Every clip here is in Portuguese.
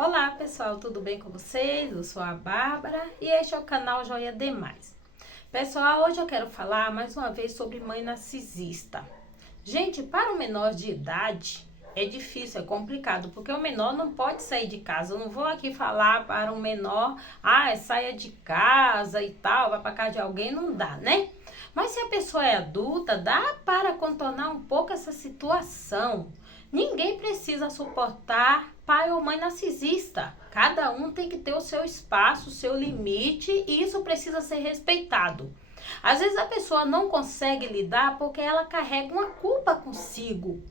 Olá pessoal, tudo bem com vocês? Eu sou a Bárbara e este é o canal Joia Demais. Pessoal, hoje eu quero falar mais uma vez sobre mãe narcisista. Gente, para o menor de idade é difícil, é complicado, porque o menor não pode sair de casa. Eu não vou aqui falar para um menor, saia de casa e tal, vai para casa de alguém, não dá, né? Mas se a pessoa é adulta, dá para contornar um pouco essa situação. Ninguém precisa suportar pai ou mãe narcisista. Cada um tem que ter o seu espaço, o seu limite, e isso precisa ser respeitado. Às vezes a pessoa não consegue lidar porque ela carrega uma culpa consigo.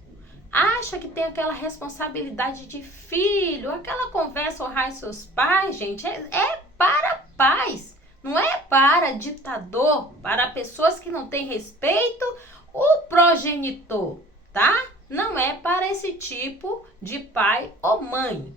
Acha que tem aquela responsabilidade de filho, aquela conversa honrar seus pais, gente, é para pais. Não é para ditador, para pessoas que não têm respeito, o progenitor, tá? Não é para esse tipo de pai ou mãe.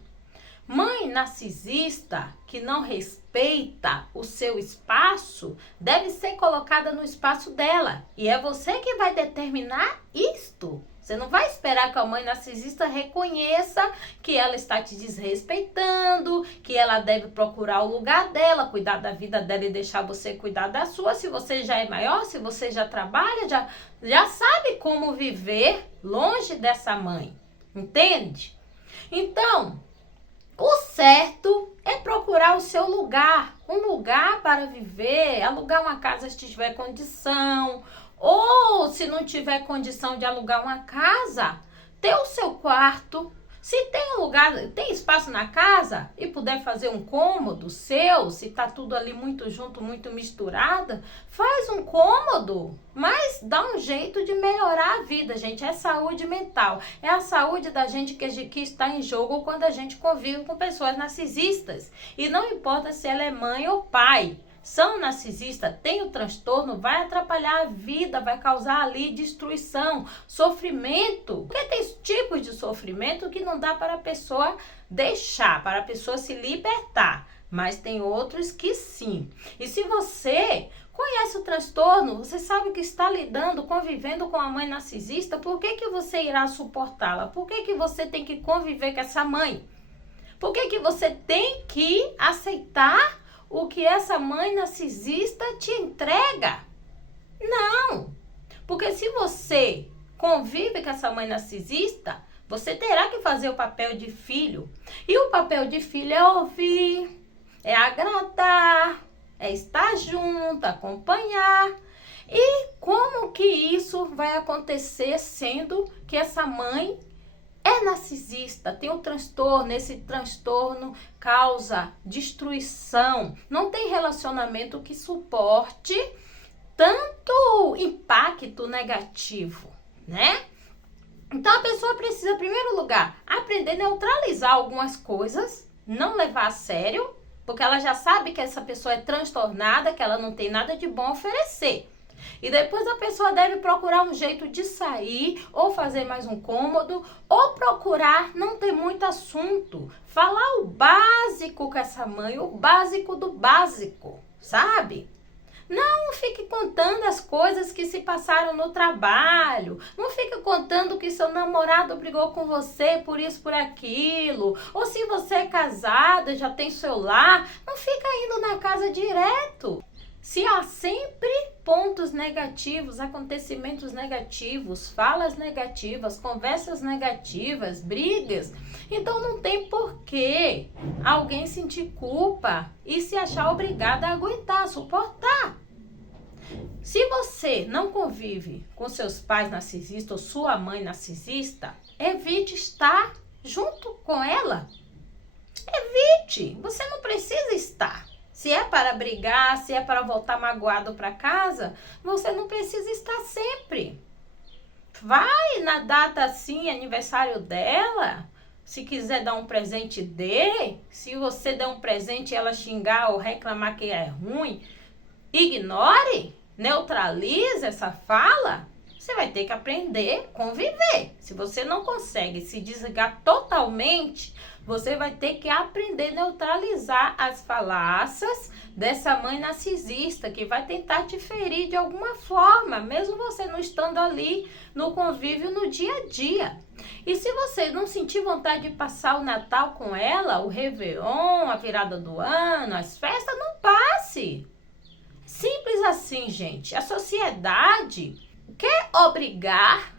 Mãe narcisista que não respeita o seu espaço deve ser colocada no espaço dela. E é você que vai determinar isto. Você não vai esperar que a mãe narcisista reconheça que ela está te desrespeitando, que ela deve procurar o lugar dela, cuidar da vida dela e deixar você cuidar da sua. Se você já é maior, se você já trabalha, já sabe como viver longe dessa mãe. Entende? Então, o certo é procurar o seu lugar, um lugar para viver, alugar uma casa se tiver condição, ou se não tiver condição de alugar uma casa, ter o seu quarto. Se tem um lugar, tem espaço na casa e puder fazer um cômodo seu, se tá tudo ali muito junto, muito misturado, faz um cômodo, mas dá um jeito de melhorar a vida, gente. É saúde mental, é a saúde da gente que está em jogo quando a gente convive com pessoas narcisistas. E não importa se ela é mãe ou pai. São narcisistas, tem o transtorno, vai atrapalhar a vida, vai causar ali destruição, sofrimento. Porque tem tipos de sofrimento que não dá para a pessoa deixar, para a pessoa se libertar. Mas tem outros que sim. E se você conhece o transtorno, você sabe que está lidando, convivendo com a mãe narcisista, por que você irá suportá-la? Por que você tem que conviver com essa mãe? Por que você tem que aceitar o que essa mãe narcisista te entrega? Não, porque se você convive com essa mãe narcisista, você terá que fazer o papel de filho. E o papel de filho é ouvir, é agradar, é estar junto, acompanhar. E como que isso vai acontecer sendo que essa mãe é narcisista, tem um transtorno, esse transtorno causa destruição, não tem relacionamento que suporte tanto impacto negativo, né? Então a pessoa precisa, em primeiro lugar, aprender a neutralizar algumas coisas, não levar a sério, porque ela já sabe que essa pessoa é transtornada, que ela não tem nada de bom a oferecer. E depois a pessoa deve procurar um jeito de sair, ou fazer mais um cômodo, ou procurar não ter muito assunto. Falar o básico com essa mãe, o básico do básico, sabe? Não fique contando as coisas que se passaram no trabalho. Não fique contando que seu namorado brigou com você por isso, por aquilo. Ou se você é casada, já tem seu lar, não fica indo na casa direto. Se há sempre pontos negativos, acontecimentos negativos, falas negativas, conversas negativas, brigas, então não tem porquê alguém sentir culpa e se achar obrigada a aguentar, suportar. Se você não convive com seus pais narcisistas ou sua mãe narcisista, evite estar junto com ela. Evite, você não precisa estar. Se é para brigar, se é para voltar magoado para casa, você não precisa estar sempre. Vai na data assim, aniversário dela. Se quiser dar um presente, dê. Se você der um presente e ela xingar ou reclamar que é ruim, ignore, neutralize essa fala. Você vai ter que aprender a conviver. Se você não consegue se desligar totalmente, você vai ter que aprender a neutralizar as falácias dessa mãe narcisista que vai tentar te ferir de alguma forma, mesmo você não estando ali no convívio no dia a dia. E se você não sentir vontade de passar o Natal com ela, o Réveillon, a virada do ano, as festas, não passe. Simples assim, gente. A sociedade quer obrigar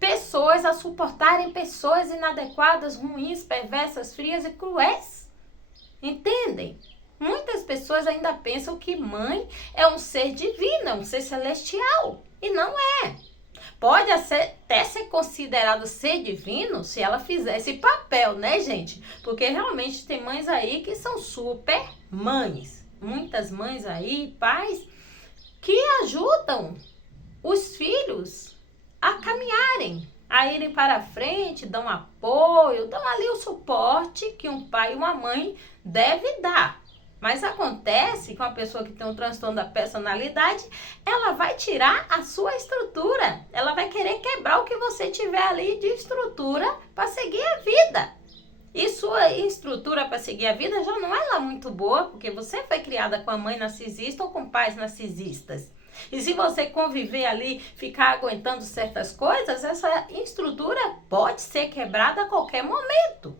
pessoas a suportarem pessoas inadequadas, ruins, perversas, frias e cruéis. Entendem? Muitas pessoas ainda pensam que mãe é um ser divino, é um ser celestial. E não é. Pode até ser considerado ser divino se ela fizer esse papel, né, gente? Porque realmente tem mães aí que são super mães. Muitas mães aí, pais, que ajudam os filhos a caminharem, a irem para frente, dão apoio, dão ali o suporte que um pai e uma mãe deve dar. Mas acontece que uma pessoa que tem um transtorno da personalidade, ela vai tirar a sua estrutura, ela vai querer quebrar o que você tiver ali de estrutura para seguir a vida. E sua estrutura para seguir a vida já não é lá muito boa, porque você foi criada com a mãe narcisista ou com pais narcisistas. E se você conviver ali, ficar aguentando certas coisas, essa estrutura pode ser quebrada a qualquer momento.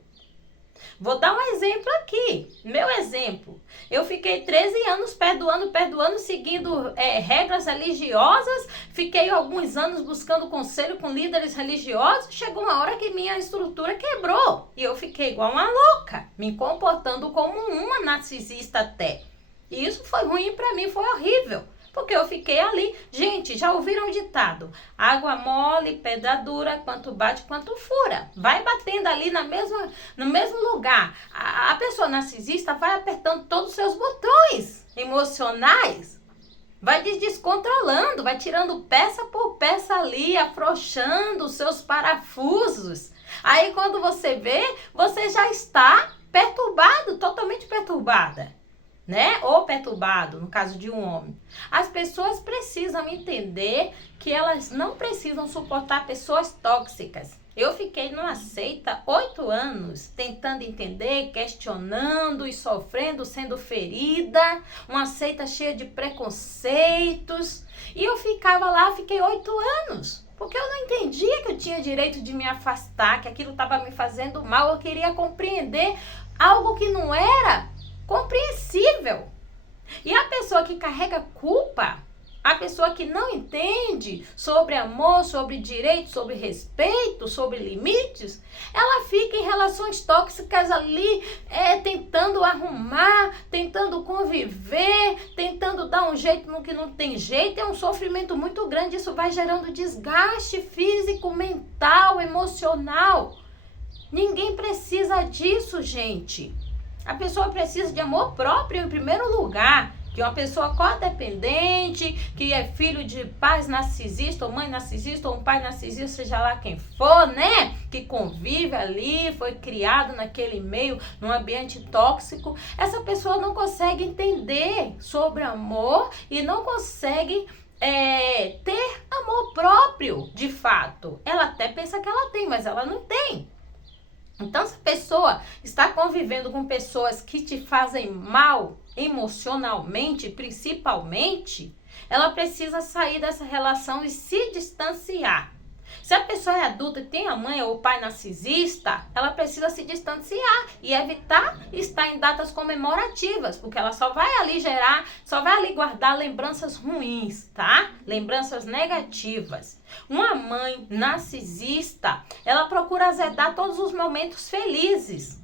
Vou dar um exemplo aqui. Meu exemplo. Eu fiquei 13 anos perdoando, seguindo regras religiosas. Fiquei alguns anos buscando conselho com líderes religiosos. Chegou uma hora que minha estrutura quebrou. E eu fiquei igual uma louca, me comportando como uma narcisista até. E isso foi ruim pra mim, foi horrível. Porque eu fiquei ali. Gente, já ouviram o ditado? Água mole, pedra dura, quanto bate, quanto fura. Vai batendo ali no mesmo lugar. A pessoa narcisista vai apertando todos os seus botões emocionais. Vai descontrolando, vai tirando peça por peça ali, afrouxando os seus parafusos. Aí quando você vê, você já está perturbado, totalmente perturbada. Né? Ou perturbado, no caso de um homem. As pessoas precisam entender que elas não precisam suportar pessoas tóxicas. Eu fiquei numa seita 8 anos, tentando entender, questionando e sofrendo, sendo ferida. Uma seita cheia de preconceitos. E eu ficava lá, fiquei 8 anos. Porque eu não entendia que eu tinha direito de me afastar, que aquilo estava me fazendo mal. Eu queria compreender algo que não era compreensível. E a pessoa que carrega culpa, a pessoa que não entende sobre amor, sobre direito, sobre respeito, sobre limites, ela fica em relações tóxicas ali, tentando arrumar, tentando conviver, tentando dar um jeito no que não tem jeito. É um sofrimento muito grande. Isso vai gerando desgaste físico, mental, emocional. Ninguém precisa disso, gente. A pessoa precisa de amor próprio em primeiro lugar, que uma pessoa codependente, que é filho de pais narcisistas, ou mãe narcisista, ou um pai narcisista, seja lá quem for, né? Que convive ali, foi criado naquele meio, num ambiente tóxico. Essa pessoa não consegue entender sobre amor e não consegue ter amor próprio, de fato. Ela até pensa que ela tem, mas ela não tem. Então, se a pessoa está convivendo com pessoas que te fazem mal emocionalmente, principalmente, ela precisa sair dessa relação e se distanciar. Se a pessoa é adulta e tem a mãe ou o pai narcisista, ela precisa se distanciar e evitar estar em datas comemorativas, porque ela só vai ali guardar lembranças ruins, tá? Lembranças negativas. Uma mãe narcisista, ela procura azedar todos os momentos felizes,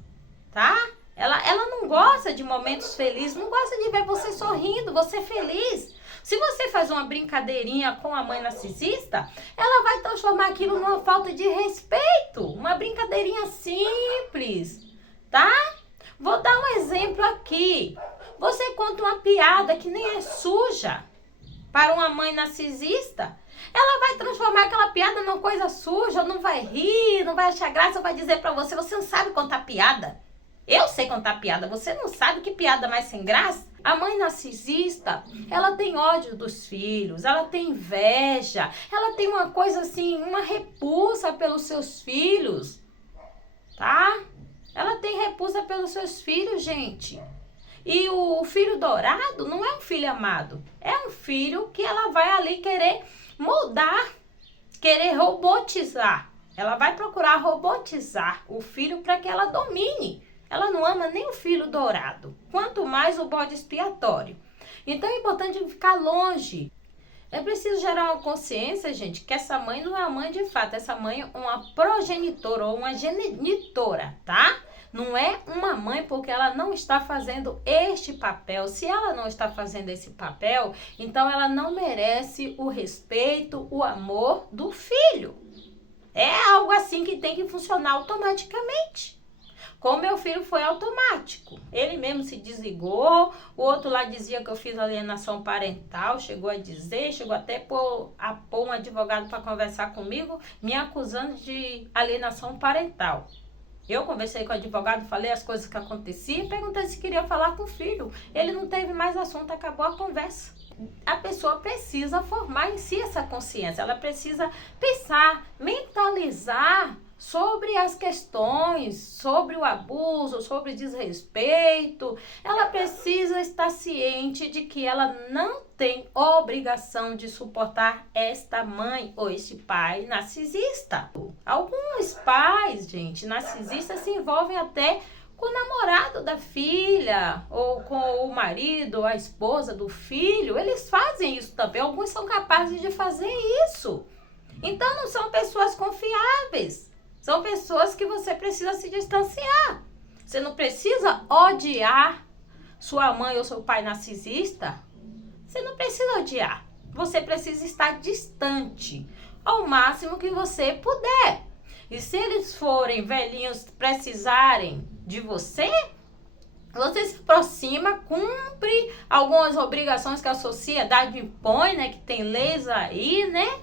tá? Ela não gosta de momentos felizes, não gosta de ver você sorrindo, você feliz. Se você faz uma brincadeirinha com a mãe narcisista, ela vai transformar aquilo numa falta de respeito. Uma brincadeirinha simples, tá? Vou dar um exemplo aqui. Você conta uma piada que nem é suja para uma mãe narcisista, ela vai transformar aquela piada numa coisa suja, não vai rir, não vai achar graça, vai dizer para você, você não sabe contar piada. Eu sei contar piada, você não sabe que piada mais sem graça? A mãe narcisista, ela tem ódio dos filhos, ela tem inveja, ela tem uma coisa assim, uma repulsa pelos seus filhos, tá? Ela tem repulsa pelos seus filhos, gente. E o filho dourado não é um filho amado, é um filho que ela vai ali querer moldar, querer robotizar. Ela vai procurar robotizar o filho para que ela domine. Ela não ama nem o filho dourado, quanto mais o bode expiatório. Então é importante ficar longe. É preciso gerar uma consciência, gente, que essa mãe não é a mãe de fato. Essa mãe é uma progenitora ou uma genitora, tá? Não é uma mãe porque ela não está fazendo este papel. Se ela não está fazendo esse papel, então ela não merece o respeito, o amor do filho. É algo assim que tem que funcionar automaticamente. Com meu filho foi automático. Ele mesmo se desligou. O outro lá dizia que eu fiz alienação parental. Chegou a dizer, chegou até a pôr um advogado para conversar comigo, me acusando de alienação parental. Eu conversei com o advogado, falei as coisas que aconteciam e perguntei se queria falar com o filho. Ele não teve mais assunto, acabou a conversa. A pessoa precisa formar em si essa consciência. Ela precisa pensar, mentalizar sobre as questões, sobre o abuso, sobre o desrespeito. Ela precisa estar ciente de que ela não tem obrigação de suportar esta mãe ou este pai narcisista. Alguns pais, gente, narcisistas se envolvem até com o namorado da filha, ou com o marido, ou a esposa do filho. Eles fazem isso também. Alguns são capazes de fazer isso. Então não são pessoas confiáveis. São pessoas que você precisa se distanciar. Você não precisa odiar sua mãe ou seu pai narcisista. Você não precisa odiar. Você precisa estar distante ao máximo que você puder. E se eles forem velhinhos, precisarem de você, você se aproxima, cumpre algumas obrigações que a sociedade impõe, né? Que tem leis aí, né?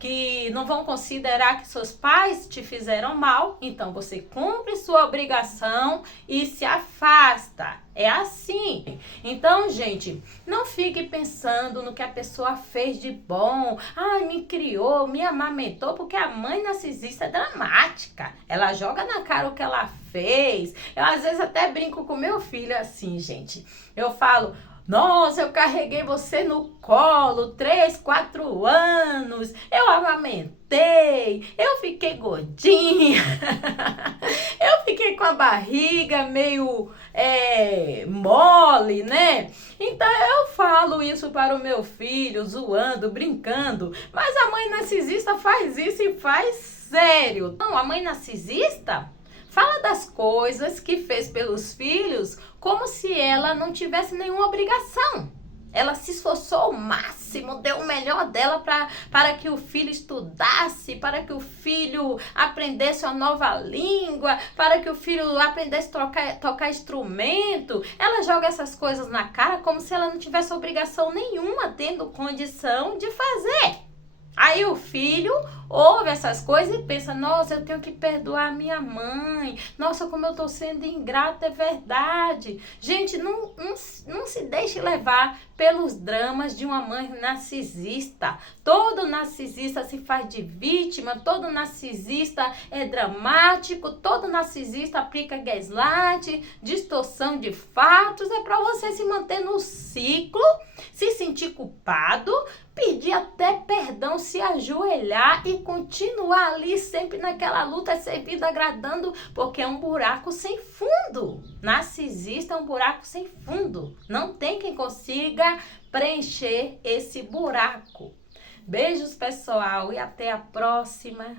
Que não vão considerar que seus pais te fizeram mal, então você cumpre sua obrigação e se afasta. É assim. Então, gente, não fique pensando no que a pessoa fez de bom. Ai, me criou, me amamentou, porque a mãe narcisista é dramática. Ela joga na cara o que ela fez. Eu, às vezes, até brinco com meu filho assim, gente. Eu falo: nossa, eu carreguei você no colo 3, 4 anos, eu amamentei, eu fiquei gordinha, eu fiquei com a barriga meio mole, né? Então eu falo isso para o meu filho, zoando, brincando, mas a mãe narcisista faz isso e faz sério. Não, a mãe narcisista fala das coisas que fez pelos filhos como se ela não tivesse nenhuma obrigação. Ela se esforçou ao máximo, deu o melhor dela para que o filho estudasse, para que o filho aprendesse uma nova língua, para que o filho aprendesse a tocar instrumento. Ela joga essas coisas na cara como se ela não tivesse obrigação nenhuma, tendo condição de fazer. Aí o filho ouve essas coisas e pensa: nossa, eu tenho que perdoar a minha mãe. Nossa, como eu estou sendo ingrata, é verdade. Gente, não se deixe levar pelos dramas de uma mãe narcisista. Todo narcisista se faz de vítima, todo narcisista é dramático, todo narcisista aplica gaslight, distorção de fatos. É para você se manter no ciclo, se sentir culpado, pedir até perdão, se ajoelhar e continuar ali sempre naquela luta, servindo, agradando, porque é um buraco sem fundo. Narcisista é um buraco sem fundo. Não tem quem consiga preencher esse buraco. Beijos, pessoal, e até a próxima.